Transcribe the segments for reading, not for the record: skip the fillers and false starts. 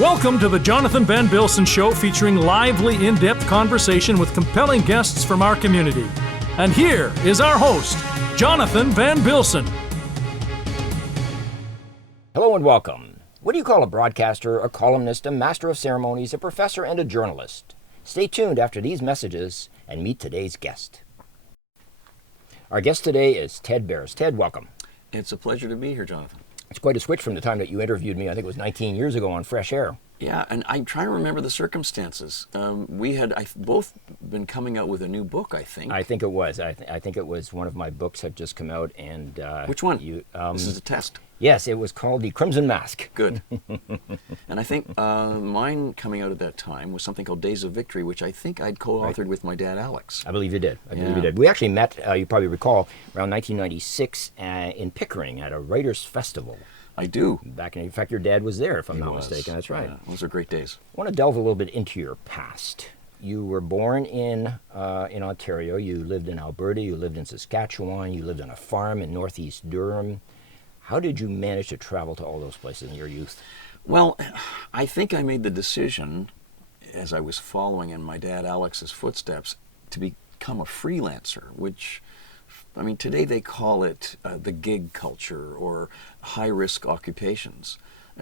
Welcome to the Jonathan Van Bilsen Show, featuring lively, in-depth conversation with compelling guests from our community. And here is our host, Jonathan Van Bilsen. Hello and welcome. What do you call a broadcaster, a columnist, a master of ceremonies, a professor, and a journalist? Stay tuned after these messages and meet today's guest. Our guest today is Ted Barris. Ted, welcome. It's a pleasure to be here, Jonathan. It's quite a switch from the time that you interviewed me. I think it was 19 years ago on Fresh Air. Yeah, and I'm trying to remember the circumstances. We had both been coming out with a new book, I think. I think it was. I think it was one of my books had just come out. And which one? This is a test. Yes, it was called The Crimson Mask. Good. And I think mine coming out at that time was something called Days of Victory, which I think I'd co-authored with my dad, Alex. I believe you did. We actually met, you probably recall, around 1996 in Pickering at a writers' festival. I do. In fact, your dad was there, if I'm not mistaken. That's right. Those are great days. I want to delve a little bit into your past. You were born in Ontario. You lived in Alberta. You lived in Saskatchewan. You lived on a farm in northeast Durham. How did you manage to travel to all those places in your youth? Well, I think I made the decision, as I was following in my dad Alex's footsteps, to become a freelancer, which, I mean, today they call it the gig culture or high-risk occupations.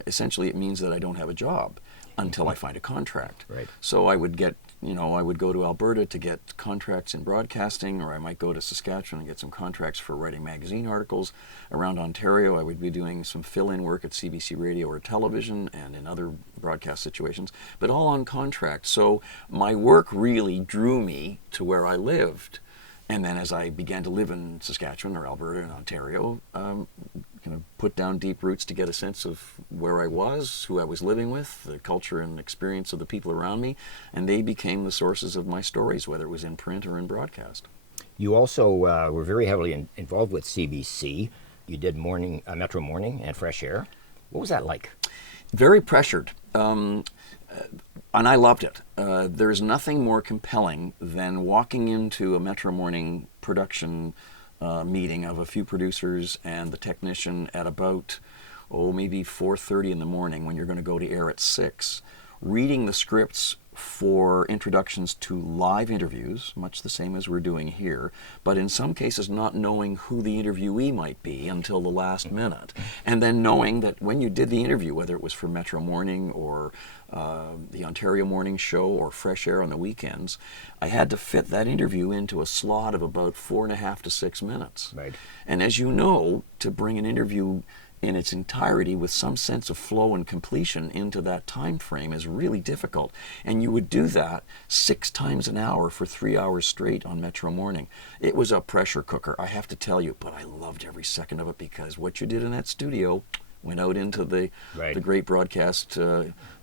Essentially, it means that I don't have a job until I find a contract. Right. So I would go to Alberta to get contracts in broadcasting, or I might go to Saskatchewan and get some contracts for writing magazine articles. Around Ontario, I would be doing some fill-in work at CBC Radio or television and in other broadcast situations, but all on contract. So my work really drew me to where I lived. And then as I began to live in Saskatchewan or Alberta and Ontario, put down deep roots to get a sense of where I was, who I was living with, the culture and experience of the people around me, and they became the sources of my stories, whether it was in print or in broadcast. You also were very heavily involved with CBC. You did Metro Morning and Fresh Air. What was that like? Very pressured. And I loved it. There's nothing more compelling than walking into a Metro Morning production meeting of a few producers and the technician at about, maybe 4:30 in the morning when you're going to go to air at 6, reading the scripts for introductions to live interviews, much the same as we're doing here, but in some cases not knowing who the interviewee might be until the last minute. And then knowing that when you did the interview, whether it was for Metro Morning or the Ontario Morning Show or Fresh Air on the weekends, I had to fit that interview into a slot of about 4.5 to 6 minutes. Right. And as you know, to bring an interview in its entirety with some sense of flow and completion into that time frame is really difficult. And you would do that 6 times an hour for 3 hours straight on Metro Morning. It was a pressure cooker, I have to tell you, but I loved every second of it because what you did in that studio went out into the great broadcast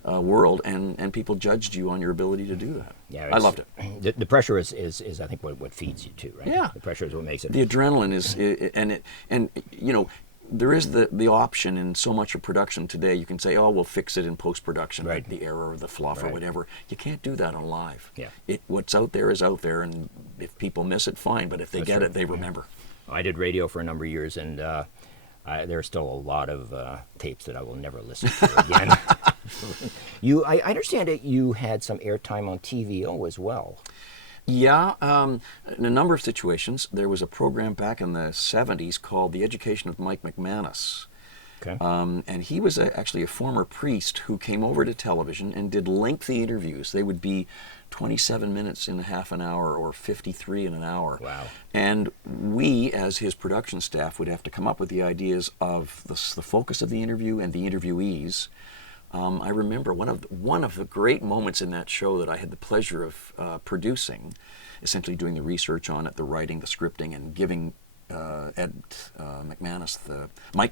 world, and people judged you on your ability to do that. Yeah, I loved it. The pressure is I think what feeds you too, right? Yeah, the pressure is what makes it. The adrenaline is there is the option in so much of production today. You can say, we'll fix it in post-production, like the error or the fluff or whatever. You can't do that on live. Yeah. What's out there is out there, and if people miss it, fine. But if they get it, they remember. I did radio for a number of years, and there are still a lot of tapes that I will never listen to again. I understand that you had some airtime on TVO as well. Yeah, in a number of situations. There was a program back in the 70s called The Education of Mike McManus. Okay. And he was actually a former priest who came over to television and did lengthy interviews. They would be 27 minutes in a half an hour or 53 in an hour. Wow. And we, as his production staff, would have to come up with the ideas of the focus of the interview and the interviewees. I remember one of the great moments in that show that I had the pleasure of producing, essentially doing the research on it, the writing, the scripting, and giving Mike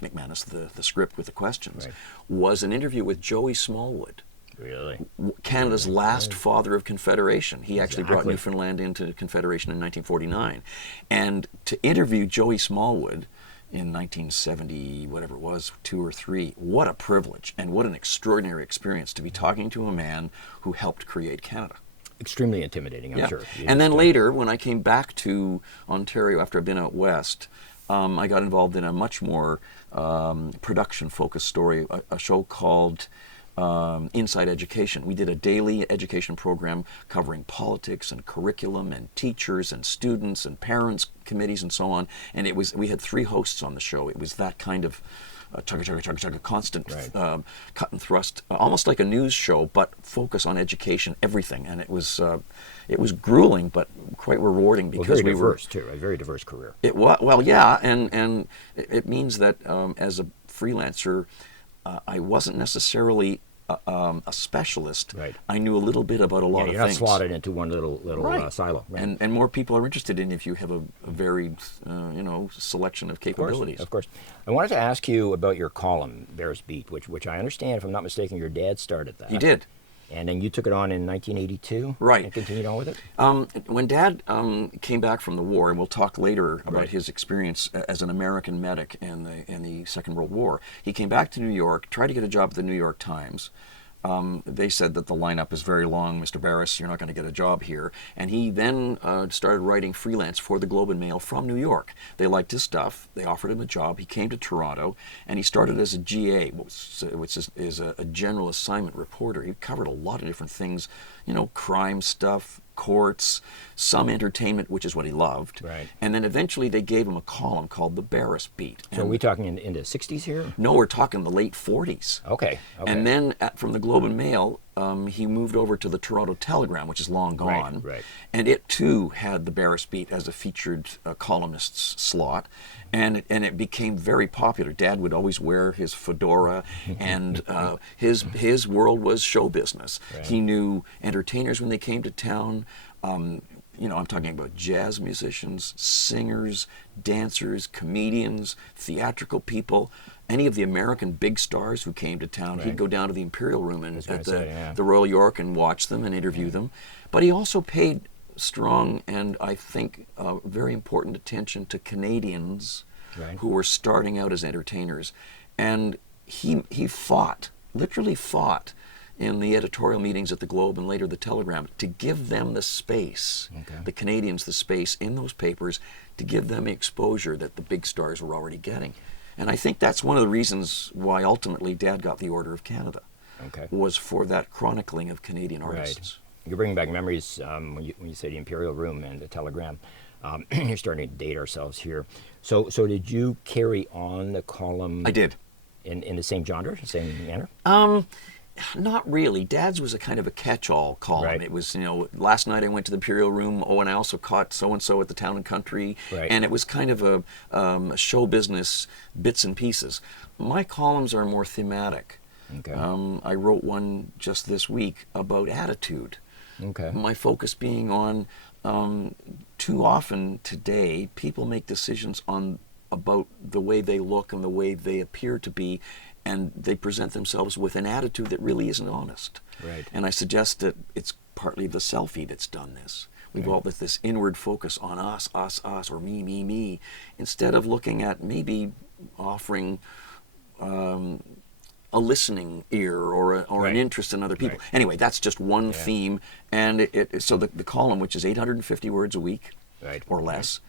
McManus the script with the questions, was an interview with Joey Smallwood. Really? Canada's last father of Confederation. He actually brought Newfoundland into Confederation in 1949. And to interview Joey Smallwood in 1970, whatever it was, 2 or 3, what a privilege and what an extraordinary experience to be talking to a man who helped create Canada. Extremely intimidating, I'm sure. And then later, when I came back to Ontario after I'd been out west, I got involved in a much more production-focused story, a show called Inside Education. We did a daily education program covering politics and curriculum and teachers and students and parents committees and so on. And we had 3 hosts on the show. It was that kind of chugga, constant cut and thrust, almost like a news show, but focus on education, everything. And it was grueling, but quite rewarding because very diverse too, a very diverse career. It was, well, yeah, and it means that as a freelancer, I wasn't necessarily a specialist. Right. I knew a little bit about a lot of things. You're not slotted into one little silo. Right. And more people are interested in if you have a varied, selection of capabilities. Of course. I wanted to ask you about your column, Barris Beat, which I understand, if I'm not mistaken, your dad started that. He did. And then you took it on in 1982? Right. And continued on with it? When Dad came back from the war, and we'll talk later about his experience as an American medic in the Second World War, he came back to New York, tried to get a job at the New York Times. They said that the lineup is very long, Mr. Barris, you're not going to get a job here. And he then started writing freelance for the Globe and Mail from New York. They liked his stuff. They offered him a job. He came to Toronto, and he started as a GA, which is a general assignment reporter. He covered a lot of different things, crime stuff, courts, some entertainment, which is what he loved. Right. And then eventually they gave him a column called the Barris Beat. So are we talking in the 60s here? No, we're talking the late 40s. Okay. And then from the Globe and Mail, he moved over to the Toronto Telegram, which is long gone. Right. And it too had the Barris Beat as a featured columnist's slot. And it became very popular. Dad would always wear his fedora, and his world was show business. Right. He knew entertainers when they came to town. I'm talking about jazz musicians, singers, dancers, comedians, theatrical people. Any of the American big stars who came to town, he'd go down to the Imperial Room and at the Royal York and watch them and interview them. But he also paid strong and I think very important attention to Canadians who were starting out as entertainers. And he literally fought in the editorial meetings at the Globe and later the Telegram to give them the space, the Canadians the space in those papers to give them exposure that the big stars were already getting. And I think that's one of the reasons why ultimately Dad got the Order of Canada, was for that chronicling of Canadian artists. You're bringing back memories when you say the Imperial Room and the Telegram. You're starting to date ourselves here. So did you carry on the column? I did. In the same genre, same manner? Not really. Dad's was a kind of a catch-all column. Right. It was, last night I went to the Imperial Room, and I also caught so-and-so at the Town and Country. Right. And it was kind of a show business bits and pieces. My columns are more thematic. Okay. I wrote one just this week about attitude. Okay. My focus being on, too often today, people make decisions about the way they look and the way they appear to be, and they present themselves with an attitude that really isn't honest. Right. And I suggest that it's partly the selfie that's done this. We've all this inward focus on us, or me, instead of looking at maybe offering a listening ear or an interest in other people. Right. Anyway, that's just one theme. And so the column, which is 850 words a week or less,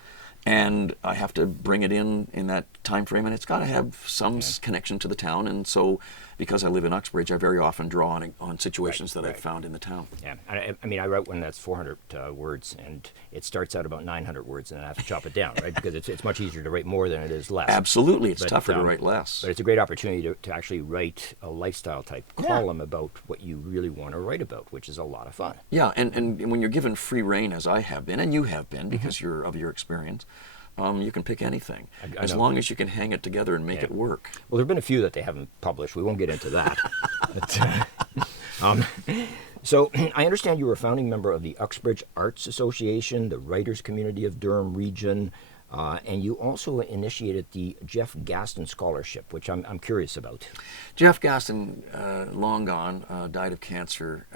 and I have to bring it in that time frame, and it's got to have some connection to the town. And so, because I live in Uxbridge, I very often draw on situations that I've found in the town. Yeah, I mean, I wrote one that's 400 words, and it starts out about 900 words, and I have to chop it down, right? Because it's much easier to write more than it is less. Absolutely, it's tougher to write less. But it's a great opportunity to actually write a lifestyle-type column about what you really want to write about, which is a lot of fun. Yeah, and when you're given free rein, as I have been, and you have been, because you're of your experience, you can pick anything, as long as you can hang it together and make it work. Well, there have been a few that they haven't published. We won't get into that. So I understand you were a founding member of the Uxbridge Arts Association, the Writers Community of Durham Region, and you also initiated the Jeff Gaston Scholarship, which I'm curious about. Jeff Gaston, long gone, died of cancer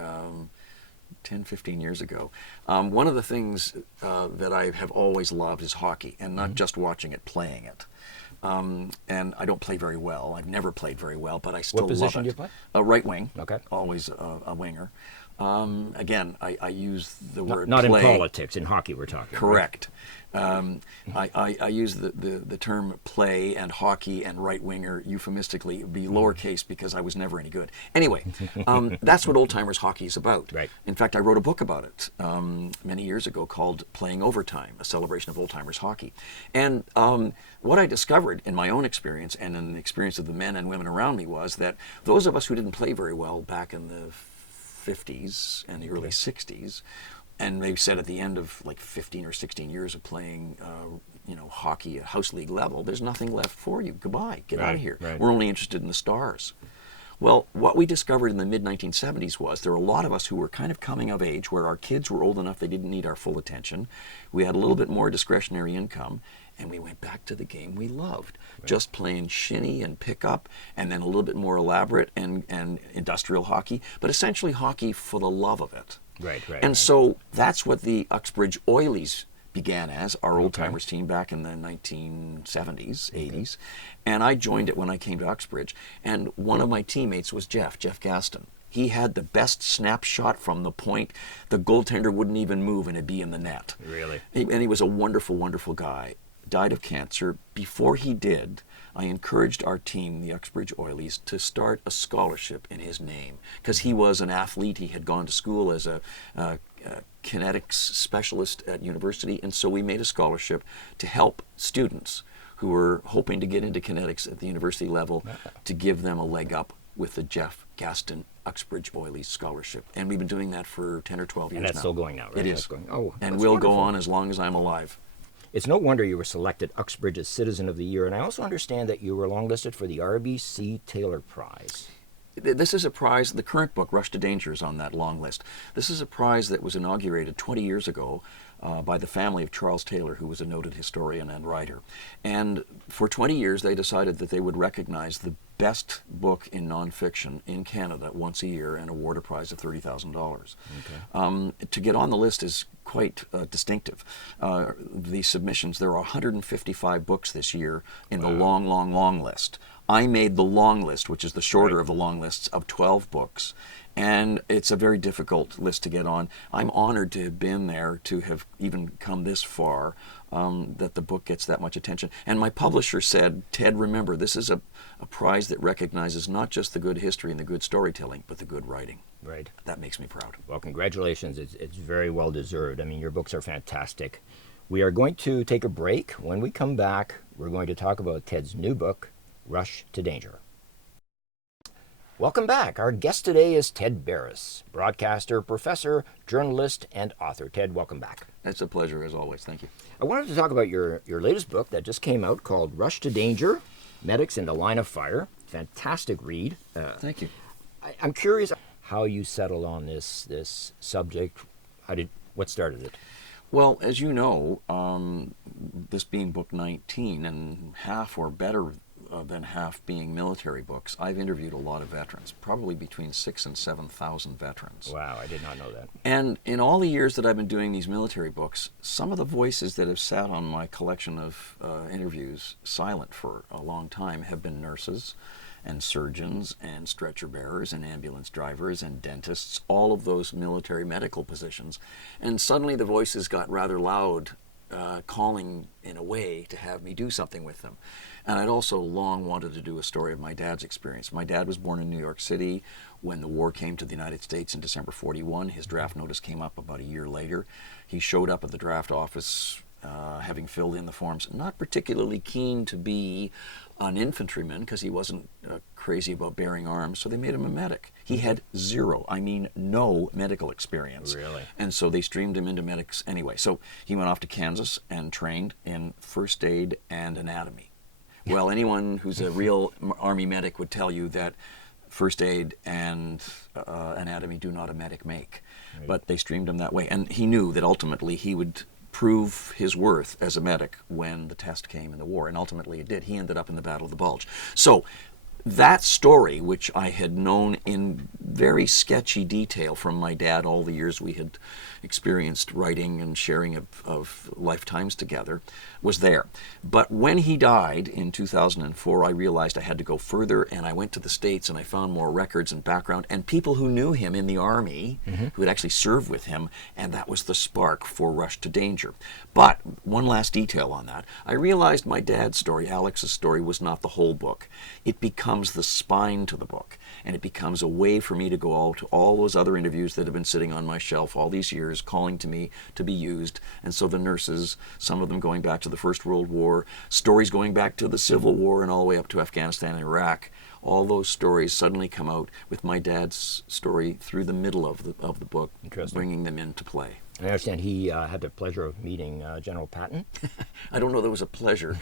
10, 15 years ago. One of the things that I have always loved is hockey, and not just watching it, playing it. And I don't play very well. I've never played very well, but I still love it. What position do you play? Right wing. Okay. Always a winger. Again, I use the word Not play. in politics, in hockey we're talking. Correct. I use the term play and hockey and right winger euphemistically. It would be lowercase because I was never any good. Anyway, that's what old timers hockey is about. Right. In fact, I wrote a book about it many years ago called Playing Overtime, a celebration of old timers hockey. And what I discovered in my own experience and in the experience of the men and women around me was that those of us who didn't play very well back in the 50s and the early 60s, and they said at the end of like 15 or 16 years of playing, hockey at house league level, there's nothing left for you. Goodbye. Get out of here. Right. We're only interested in the stars. Well, what we discovered in the mid-1970s was there were a lot of us who were kind of coming of age where our kids were old enough they didn't need our full attention. We had a little bit more discretionary income, and we went back to the game we loved, just playing shinny and pickup, and then a little bit more elaborate and industrial hockey, but essentially hockey for the love of it. Right. And so that's what the Uxbridge Oilies began as, our old-timers team back in the 1970s, 80s. And I joined it when I came to Uxbridge. And one of my teammates was Jeff Gaston. He had the best snapshot from the point. The goaltender wouldn't even move and it'd be in the net. Really? And he was a wonderful, wonderful guy. Died of cancer. Before he did, I encouraged our team, the Uxbridge Oilies, to start a scholarship in his name because he was an athlete. He had gone to school as a kinetics specialist at university, and so we made a scholarship to help students who were hoping to get into kinetics at the university level to give them a leg up with the Jeff Gaston Uxbridge Oilies scholarship. And we've been doing that for 10 or 12 years now. And that's still going now, right? It That's is. going, oh, and that's will wonderful. go on as long as I'm alive. It's no wonder you were selected Uxbridge's Citizen of the Year, and I also understand that you were longlisted for the RBC Taylor Prize. This is a prize, the current book, Rush to Danger, is on that long list. This is a prize that was inaugurated 20 years ago by the family of Charles Taylor, who was a noted historian and writer. And for 20 years, they decided that they would recognize the best book in nonfiction in Canada once a year and award a prize of $30,000. To get on the list is quite distinctive. The submissions, there are 155 books this year in the long list. I made the long list, which is the shorter of the long lists, of 12 books. And it's a very difficult list to get on. I'm honored to have been there, to have even come this far, that the book gets that much attention. And my publisher said, Ted, remember, this is a prize that recognizes not just the good history and the good storytelling, but the good writing. Right. That makes me proud. Well, congratulations. It's very well deserved. I mean, your books are fantastic. We are going to take a break. When we come back, we're going to talk about Ted's new book, Rush to Danger. Welcome back. Our guest today is Ted Barris, broadcaster, professor, journalist, and author. Ted, welcome back. It's a pleasure, as always. Thank you. I wanted to talk about your latest book that just came out called Rush to Danger, Medics in the Line of Fire. Fantastic read. Thank you. I'm curious how you settled on this subject. What started it? Well, as you know, this being book 19 and half or better than half being military books, I've interviewed a lot of veterans, probably between 6,000 and 7,000 veterans. Wow, I did not know that. And in all the years that I've been doing these military books, some of the voices that have sat on my collection of interviews silent for a long time have been nurses and surgeons and stretcher bearers and ambulance drivers and dentists, all of those military medical positions. And suddenly the voices got rather loud, calling in a way to have me do something with them. And I'd also long wanted to do a story of my dad's experience. My dad was born in New York City. When the war came to the United States in December 41, his draft notice came up about a year later. He showed up at the draft office having filled in the forms, not particularly keen to be an infantryman because he wasn't crazy about bearing arms, so they made him a medic. He had zero, I mean no, medical experience. Really? And so they streamed him into medics anyway. So he went off to Kansas and trained in first aid and anatomy. Well, anyone who's a real Army medic would tell you that first aid and anatomy do not a medic make. Right. But they streamed him that way. And he knew that ultimately he would prove his worth as a medic when the test came in the war, and ultimately it did. He ended up in the Battle of the Bulge. So that story, which I had known in very sketchy detail from my dad, all the years we had experienced writing and sharing of lifetimes together, was there. But when he died in 2004, I realized I had to go further, and I went to the States and I found more records and background and people who knew him in the Army, who had actually served with him, and that was the spark for Rush to Danger. But one last detail on that. I realized my dad's story, Alex's story, was not the whole book. It becomes the spine to the book, and it becomes a way for me to go out to all those other interviews that have been sitting on my shelf all these years, calling to me to be used. And so the nurses, some of them going back to the First World War, stories going back to the Civil War and all the way up to Afghanistan and Iraq, all those stories suddenly come out with my dad's story through the middle of the book, bringing them into play. I understand he had the pleasure of meeting General Patton. I don't know that it was a pleasure.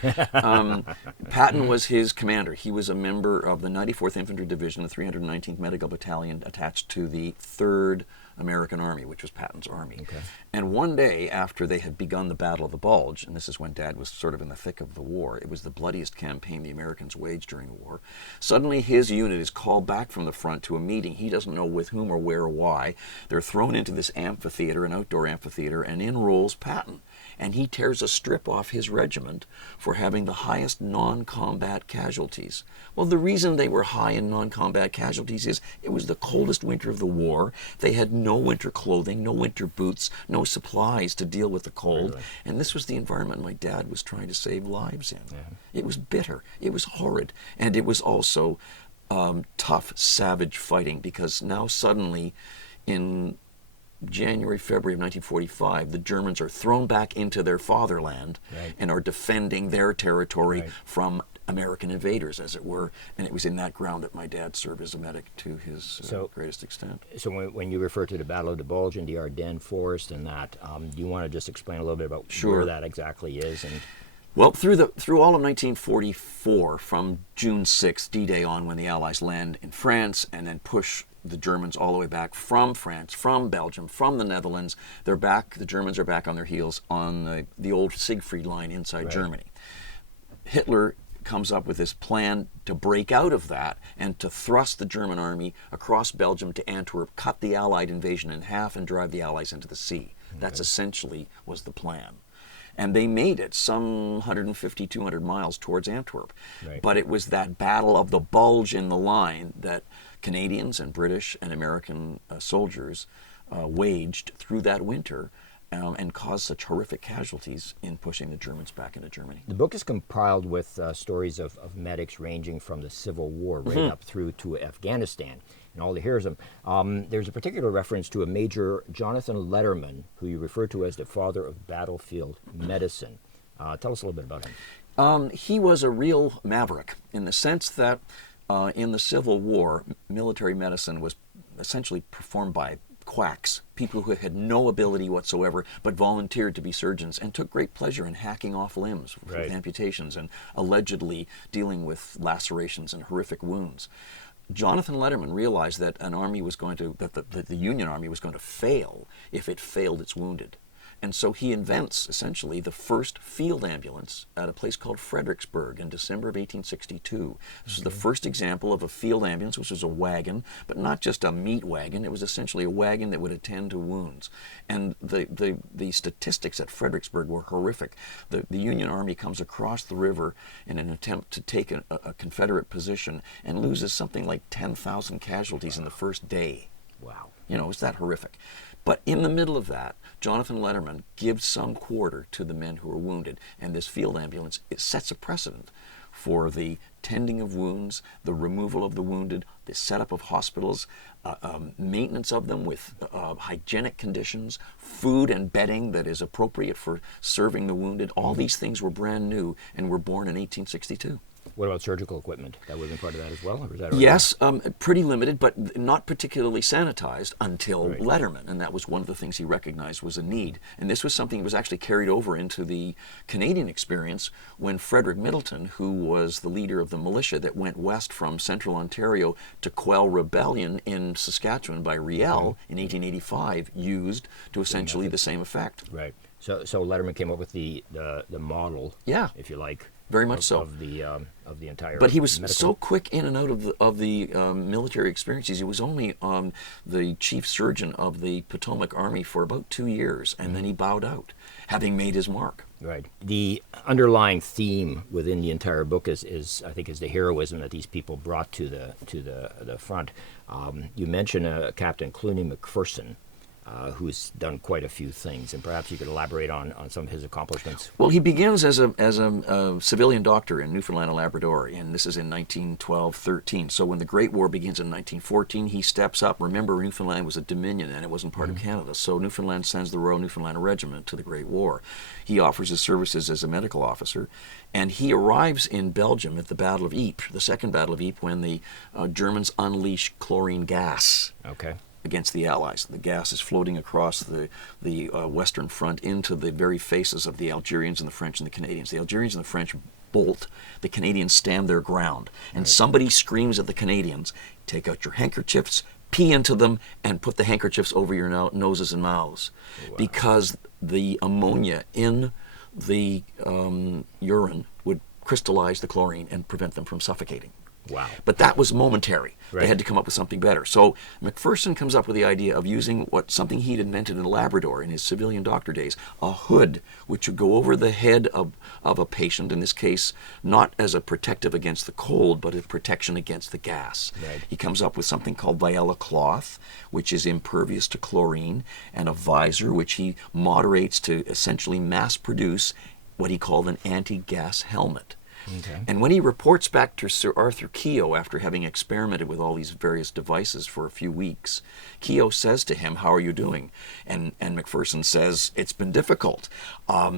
Patton was his commander. He was a member of the 94th Infantry Division, the 319th Medical Battalion, attached to the 3rd American Army, which was Patton's army. Okay. And one day after they had begun the Battle of the Bulge, and this is when Dad was sort of in the thick of the war, it was the bloodiest campaign the Americans waged during the war, suddenly his unit is called back from the front to a meeting. He doesn't know with whom or where or why. They're thrown into this amphitheater, an outdoor amphitheater, and in rolls Patton. And he tears a strip off his regiment for having the highest non-combat casualties. Well, the reason they were high in non-combat casualties is it was the coldest winter of the war. They had no winter clothing, no winter boots, no supplies to deal with the cold. Really? And this was the environment my dad was trying to save lives in. Yeah. It was bitter. It was horrid. And it was also tough, savage fighting, because now suddenly in January, February of 1945, the Germans are thrown back into their fatherland and are defending their territory from American invaders, as it were. And it was in that ground that my dad served as a medic to his greatest extent. So when you refer to the Battle of the Bulge and the Ardennes Forest and that, do you want to just explain a little bit about where that exactly is? And well, through all of 1944, from June 6th, D-Day on, when the Allies land in France and then push the Germans all the way back from France, from Belgium, from the Netherlands, they're back. The Germans are back on their heels on the old Siegfried Line inside Germany. Hitler comes up with this plan to break out of that and to thrust the German army across Belgium to Antwerp, cut the Allied invasion in half, and drive the Allies into the sea. That's essentially was the plan. And they made it some 150, 200 miles towards Antwerp. But it was that battle of the bulge in the line that Canadians and British and American soldiers waged through that winter and caused such horrific casualties in pushing the Germans back into Germany. the book is compiled with stories of medics ranging from the Civil War right up through to Afghanistan and all the heroism. There's a particular reference to a Major Jonathan Letterman, who you refer to as the father of battlefield medicine. Tell us a little bit about him. He was a real maverick in the sense that in the Civil War, military medicine was essentially performed by quacks, people who had no ability whatsoever, but volunteered to be surgeons and took great pleasure in hacking off limbs with amputations and allegedly dealing with lacerations and horrific wounds. Jonathan Letterman realized that the Union Army was going to fail if it failed its wounded. And so he invents, essentially, the first field ambulance at a place called Fredericksburg in December of 1862. This is the first example of a field ambulance, which was a wagon, but not just a meat wagon. It was essentially a wagon that would attend to wounds. And the statistics at Fredericksburg were horrific. The Union Army comes across the river in an attempt to take a Confederate position and loses something like 10,000 casualties in the first day. Wow. You know, it's that horrific. But in the middle of that, Jonathan Letterman gives some quarter to the men who are wounded, and this field ambulance, it sets a precedent for the tending of wounds, the removal of the wounded, the setup of hospitals, maintenance of them with hygienic conditions, food and bedding that is appropriate for serving the wounded. All these things were brand new and were born in 1862. What about surgical equipment? That would have been part of that as well? Or was that yes, pretty limited, but not particularly sanitized until Letterman, and that was one of the things he recognized was a need. And this was something that was actually carried over into the Canadian experience when Frederick Middleton, who was the leader of the militia that went west from central Ontario to quell rebellion in Saskatchewan by Riel in 1885, used to essentially the same effect. Right. So Letterman came up with the model, if you like, Very much so. Of the entire. But he was medical. so quick in and out of the military experiences. He was only the chief surgeon of the Potomac Army for about 2 years, and then he bowed out, having made his mark. Right. The underlying theme within the entire book is I think, is the heroism that these people brought to the front. You mention Captain Clooney McPherson, who's done quite a few things, and perhaps you could elaborate on some of his accomplishments. Well, he begins as a civilian doctor in Newfoundland and Labrador, and this is in 1912-13. So when the Great War begins in 1914, he steps up. Remember, Newfoundland was a dominion, and it wasn't part of Canada. So Newfoundland sends the Royal Newfoundland Regiment to the Great War. He offers his services as a medical officer, and he arrives in Belgium at the Battle of Ypres, the Second Battle of Ypres, when the Germans unleash chlorine gas. Okay. Against the Allies. The gas is floating across the Western Front into the very faces of the Algerians and the French and the Canadians. The Algerians and the French bolt. The Canadians stand their ground. And somebody screams at the Canadians, take out your handkerchiefs, pee into them, and put the handkerchiefs over your noses and mouths. Wow. Because the ammonia in the urine would crystallize the chlorine and prevent them from suffocating. Wow. But that was momentary. Right. They had to come up with something better. So McPherson comes up with the idea of using something he'd invented in Labrador in his civilian doctor days, a hood which would go over the head of a patient, in this case, not as a protective against the cold, but a protection against the gas. Right. He comes up with something called Viella cloth, which is impervious to chlorine, and a visor which he moderates to essentially mass produce what he called an anti-gas helmet. Okay. And when he reports back to Sir Arthur Keogh after having experimented with all these various devices for a few weeks, Keogh says to him, how are you doing? And McPherson says, it's been difficult.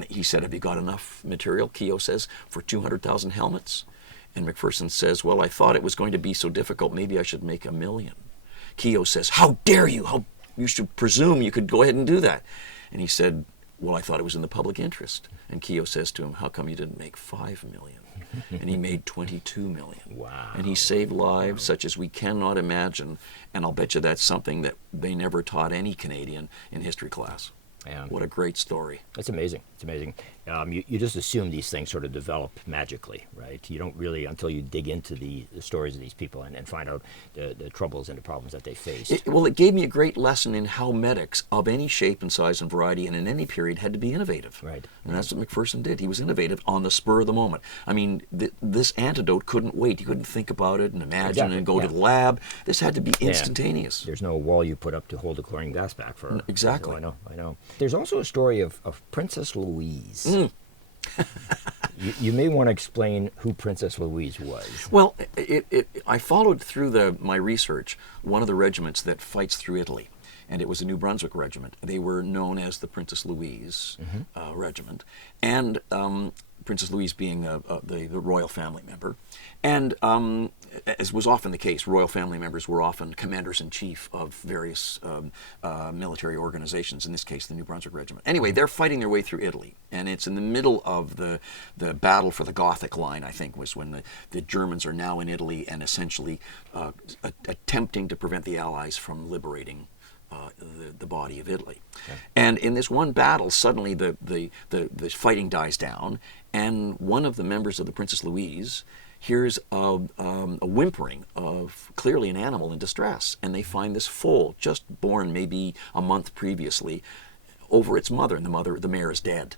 He said, have you got enough material, Keogh says, for 200,000 helmets? And McPherson says, well, I thought it was going to be so difficult, maybe I should make 1 million. Keogh says, how dare you? You should presume you could go ahead and do that. And he said, well, I thought it was in the public interest. And Keogh says to him, how come you didn't make 5 million? And he made 22 million. Wow. And he saved lives such as we cannot imagine. And I'll bet you that's something that they never taught any Canadian in history class. Yeah. What a great story. That's amazing. It's amazing. You just assume these things sort of develop magically, right? You don't really, until you dig into the stories of these people and find out the troubles and the problems that they faced. It gave me a great lesson in how medics of any shape and size and variety and in any period had to be innovative. Right. And that's what McPherson did. He was innovative on the spur of the moment. I mean, this antidote couldn't wait. You couldn't think about it and imagine and go to the lab. This had to be instantaneous. There's no wall you put up to hold the chlorine gas back for. Exactly. I know. There's also a story of Princess Louise. You may want to explain who Princess Louise was. Well, I followed through my research one of the regiments that fights through Italy, and it was a New Brunswick regiment. They were known as the Princess Louise Regiment, and Princess Louise being the royal family member. And as was often the case, royal family members were often commanders-in-chief of various military organizations, in this case the New Brunswick Regiment. Anyway, they're fighting their way through Italy, and it's in the middle of the battle for the Gothic line, I think, was when the Germans are now in Italy and essentially attempting to prevent the Allies from liberating the body of Italy. Okay. And in this one battle, suddenly the fighting dies down, and one of the members of the Princess Louise hears a whimpering of clearly an animal in distress, and they find this foal just born maybe a month previously over its mother, and the mare is dead.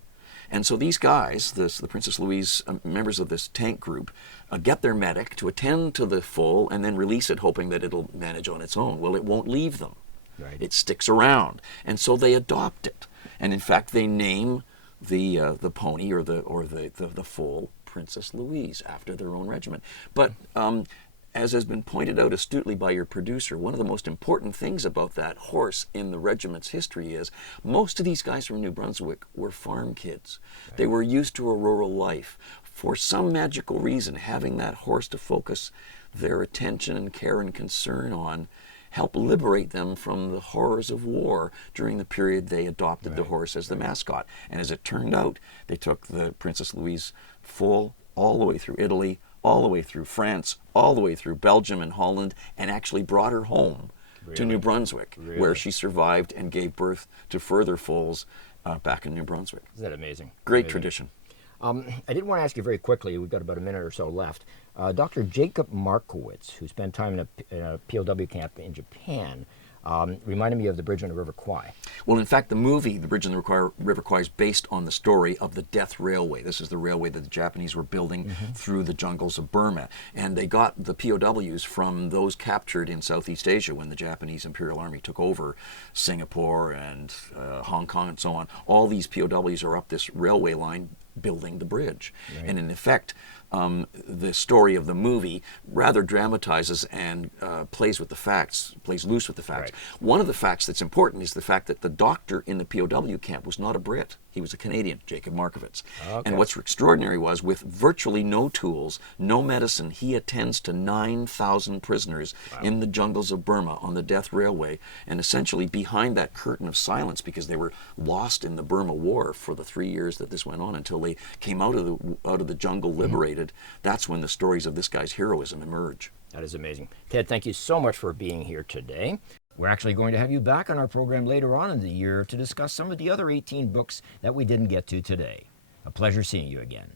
And so these guys, the Princess Louise members of this tank group, get their medic to attend to the foal and then release it, hoping that it'll manage on its own. Well, it won't leave them. Right. It sticks around, and so they adopt it. And in fact, they name the pony or the foal Princess Louise after their own regiment. But as has been pointed out astutely by your producer, one of the most important things about that horse in the regiment's history is most of these guys from New Brunswick were farm kids. Right. They were used to a rural life. For some magical reason, having that horse to focus their attention and care and concern on help liberate them from the horrors of war during the period they adopted the horse as the mascot. And as it turned out, they took the Princess Louise foal all the way through Italy, all the way through France, all the way through Belgium and Holland, and actually brought her home to New Brunswick, where she survived and gave birth to further foals back in New Brunswick. Is that amazing? Great tradition. I did want to ask you very quickly, we've got about a minute or so left. Dr. Jacob Markowitz, who spent time in a POW camp in Japan, reminded me of the bridge on the River Kwai. Well, in fact, the movie, The Bridge on the River Kwai, is based on the story of the Death Railway. This is the railway that the Japanese were building through the jungles of Burma. And they got the POWs from those captured in Southeast Asia when the Japanese Imperial Army took over Singapore and Hong Kong and so on. All these POWs are up this railway line building the bridge. Right. And in effect, the story of the movie rather dramatizes and plays with the facts, plays loose with the facts. Right. One of the facts that's important is the fact that the doctor in the POW camp was not a Brit. He was a Canadian, Jacob Markowitz. Okay. And what's extraordinary was, with virtually no tools, no medicine, he attends to 9,000 prisoners in the jungles of Burma on the Death Railway, and essentially behind that curtain of silence, because they were lost in the Burma War for the 3 years that this went on until they came out of the jungle liberated. That's when the stories of this guy's heroism emerge. That is amazing. Ted, thank you so much for being here today. We're actually going to have you back on our program later on in the year to discuss some of the other 18 books that we didn't get to today. A pleasure seeing you again.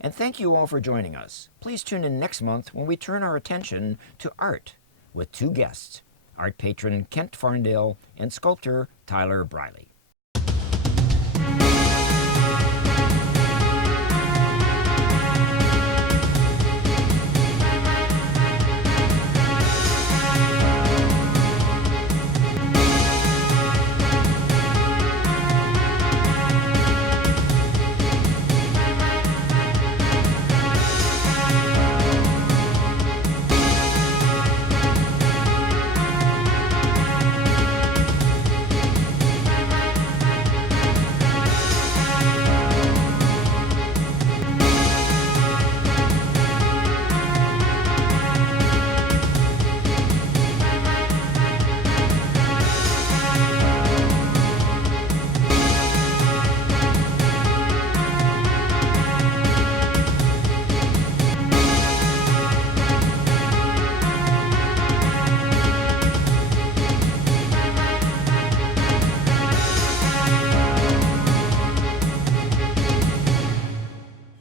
And thank you all for joining us. Please tune in next month when we turn our attention to art with two guests, art patron Kent Farndale and sculptor Tyler Briley.